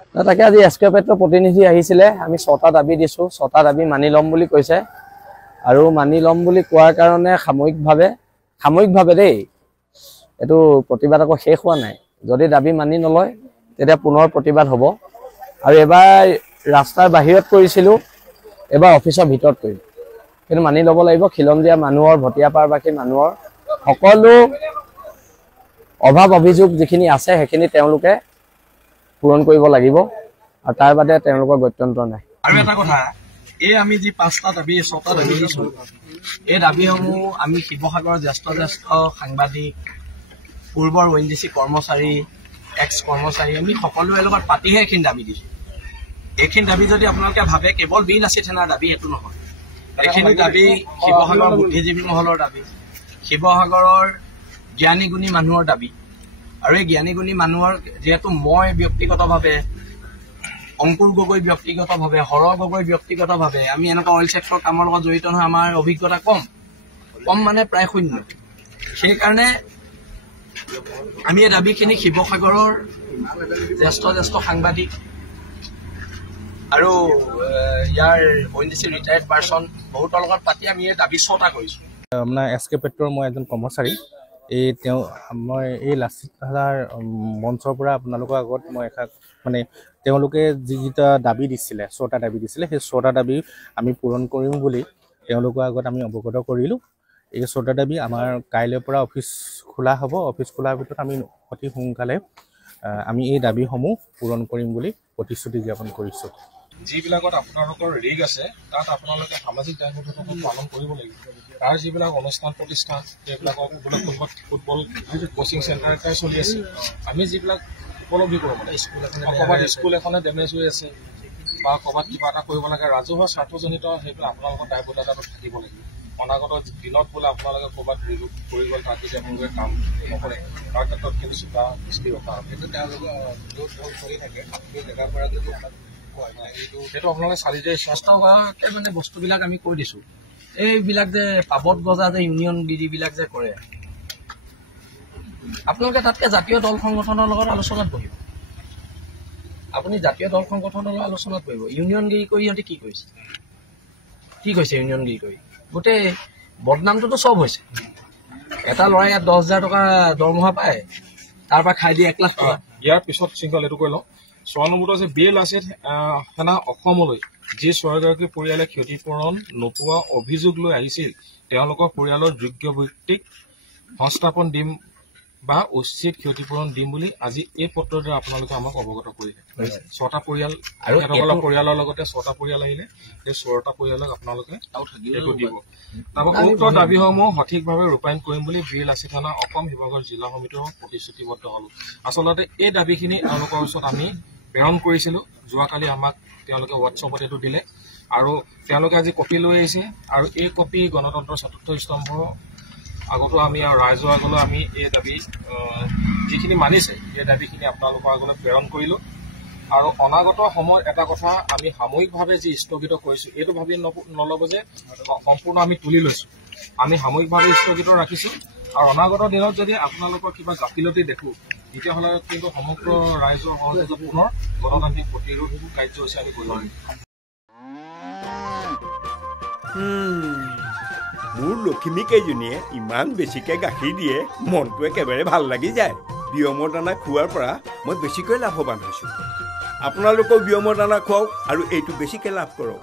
তাকে আজি এছকেপেটৰ প্ৰতিনিধি আহিছিলে আমি 6টা দাবী দিছো 6টা দাবী মানি লম বুলি কৈছে আৰু মানি লম বুলি কোৱাৰ কাৰণে সাময়িকভাৱে দেই এটো প্ৰতিবাদ আকৌ শেষ হোৱা নাই যদি দাবী মানি নলয় তেতিয়া পুনৰ প্ৰতিবাদ হ'ব আৰু এবাৰ ৰাস্তাৰ বাহিৰত কৰিছিলো এবাৰ অফিচৰ ভিতৰত কৰিম কিন্তু মানি ল'ব লাগিব খিলঞ্জীয়া মানুহৰ ভটিয়াপাৰবাসী মানুহৰ সকলো অভাৱ অভিযোগ যিখিনি আছে সেইখিনি তেওঁলোকে পূৰণ কৰিব লাগিব আৰু তাৰ বাদে তেওঁলোকৰ গত্যন্তৰ নাই আৰু এটা কথা এই আমি যি 5টা দাবী 6টা দাবী দিছো এই দাবীসমূহ আমি শিৱসাগৰৰ জ্যেষ্ঠ সাংবাদিক পূৰ্বৰ ওএনজিচি কৰ্মচাৰী এক্স কৰ্মচাৰী আমি সকলোৰে লগত পাতিহে এইখিনি দাবী দিছো এইখিনি দাবী যদি আপোনালোকে ভাবে কেৱল বীৰ লাচিত সেনাৰ দাবী এটো নহয় এইখিনি দাবী শিৱসাগৰৰ বুদ্ধিজীৱী মহলৰ দাবী শিৱসাগৰৰ জ্ঞানী গুণী মানুহৰ দাবী আৰু এই জ্ঞানী গুণী মানুহৰ যেহেতু মই ব্যক্তিগতভাৱে অংকুৰ গগৈ ব্যক্তিগতভাৱে হৰ গগৈ ব্যক্তিগতভাৱে আমি এনেকুৱা অইল সেক্টৰ কামৰ লগত জড়িত নহয় আমাৰ অভিজ্ঞতা কম মানে প্ৰায় শূন্য সেইকাৰণে আমি এই দাবীখিনি শিৱসাগৰৰ জ্যেষ্ঠ সাংবাদিক আৰু ইয়াৰ ওএনজিচি ৰিটায়াৰ্ড পাৰ্চন বহুতৰ লগত পাতি আমি এই দাবী 6টা কৰিছো আপোনাৰ এছকেপেটৰ মই এজন কৰ্মচাৰী মই এই লাচিত ধাৰাৰ মঞ্চৰ পৰা আপোনালোকৰ আগত মই মানে তেওঁলোকে যিকেইটা দাবী দিছিলে 6টা দাবী দিছিলে সেই 6টা দাবী আমি পূৰণ কৰিম বুলি তেওঁলোকৰ আগত আমি অৱগত কৰিলোঁ এই 6টা দাবী আমাৰ কাইলৈৰ পৰা অফিচ খোলা হ'ব অফিচ খোলাৰ ভিতৰত আমি অতি সোনকালে আমি এই দাবীসমূহ পূৰণ কৰিম বুলি প্ৰতিশ্ৰুতি জ্ঞাপন কৰিছোঁ যিবিলাকত আপোনালোকৰ ৰিগ আছে তাত আপোনালোকে সামাজিক দায়বদ্ধতাটো পালন কৰিব লাগিব তাৰ যিবিলাক অনুষ্ঠান প্ৰতিষ্ঠান সেইবিলাকক ফুটবল কোচিং চেণ্টাৰ এটাই চলি আছে আমি যিবিলাক উপলব্ধি কৰোঁ মানে স্কুল এখনে ডেমেজ হৈ আছে বা ক'ৰবাত কিবা এটা কৰিব লাগে ৰাজহুৱা স্বাৰ্থজনিত সেইবিলাক আপোনালোকৰ দায়বদ্ধতাটো থাকিব লাগিব অনাগত দিনত বোলে আপোনালোকে ক'ৰবাত ৰিজুক কৰি গ'ল তাত যদি আপোনালোকে কাম নকৰে তাৰ ক্ষেত্ৰত কিন্তু চোকা দৃষ্টি ৰখা হ'ব কিন্তু তেওঁলোকে কৰি থাকে সেই জেগাৰ পৰা যদি সেইটো আপোনালোকে চালি যাই স্বাস্থ্য হোৱাকে মানে বস্তুবিলাক আমি কৈ দিছো এইবিলাক যে পাবত গজা যে ইউনিয়ন গিৰিবিলাক যে কৰে আপোনালোকে তাতকে জাতীয় দল সংগঠনৰ লগত আলোচনাত বহিব আপুনি জাতীয় দল সংগঠনৰ লগত আলোচনাত বহিব ইউনিয়ন গিৰি কৰি সিহঁতে কি কৈছে ইউনিয়ন গিৰি কৰি গোটেই বদনামটোতো চব হৈছে এটা ল'ৰাই ইয়াত 10,000 টকা দৰমহা পায় তাৰ পৰা খাই দিয়ে 1 লাখ টকা ইয়াৰ পিছত চিংগল এইটো কৈ লওঁ 6 নম্বৰটো আছে বীৰ লাচিত সেনা অসমলৈ যি 6গৰাকী পৰিয়ালে ক্ষতিপূৰণ নোপোৱা অভিযোগ লৈ আহিছিল তেওঁলোকৰ পৰিয়ালৰ যোগ্য ব্যক্তিক সংস্থাপন দিম বা উচিত ক্ষতিপূৰণ দিম বুলি আজি এই পত্ৰৰ দ্বাৰা আপোনালোকে আমাক অৱগত কৰিলে 6টা পৰিয়াল আৰু তেওঁলোকৰ পৰিয়ালৰ লগতে 6টা পৰিয়াল আহিলে এই 6টা পৰিয়ালক আপোনালোকে এইটো দিব তাৰপৰা উক্ত দাবীসমূহ সঠিকভাৱে ৰূপায়ণ কৰিম বুলি বীৰ লাচিত সেনা অসম শিৱসাগৰ জিলা সমিতিৰ প্ৰতিশ্ৰুতিবদ্ধ হ'ল আচলতে এই দাবীখিনি তেওঁলোকৰ ওচৰত আমি প্ৰেৰণ কৰিছিলোঁ যোৱাকালি আমাক তেওঁলোকে হোৱাটছএপত এইটো দিলে আৰু তেওঁলোকে আজি কপি লৈ আহিছে আৰু এই কপি গণতন্ত্ৰৰ ৪ৰ্থ স্তম্ভ আগতো আমি ৰাইজৰ আগলৈ আমি এই দাবী যিখিনি মানিছে এই দাবীখিনি আপোনালোকৰ আগলৈ প্ৰেৰণ কৰিলোঁ আৰু অনাগত সময়ত এটা কথা আমি সাময়িকভাৱে যি স্থগিত কৰিছোঁ এইটো ভাবি নল'ব যে সম্পূৰ্ণ আমি তুলি লৈছোঁ আমি সাময়িকভাৱে স্থগিত ৰাখিছোঁ আৰু অনাগত দিনত যদি আপোনালোকৰ কিবা গাফিলতি দেখোঁ তেতিয়াহ'লে কিন্তু সমগ্ৰ ৰাইজৰ সহযোগত পুনৰ গণতান্ত্ৰিক প্ৰতিৰোধ কাৰ্যসূচী আমি কৰিব পাৰিম মোৰ লখিমী কেইজনীয়ে ইমান বেছিকৈ গাখীৰ দিয়ে মনটো একেবাৰে ভাল লাগি যায় বিয়মৰ দানা খোৱাৰ পৰা মই বেছিকৈ লাভৱান হৈছোঁ আপোনালোকেও বিয়মৰ দানা খুৱাওক আৰু এইটো বেছিকৈ লাভ কৰক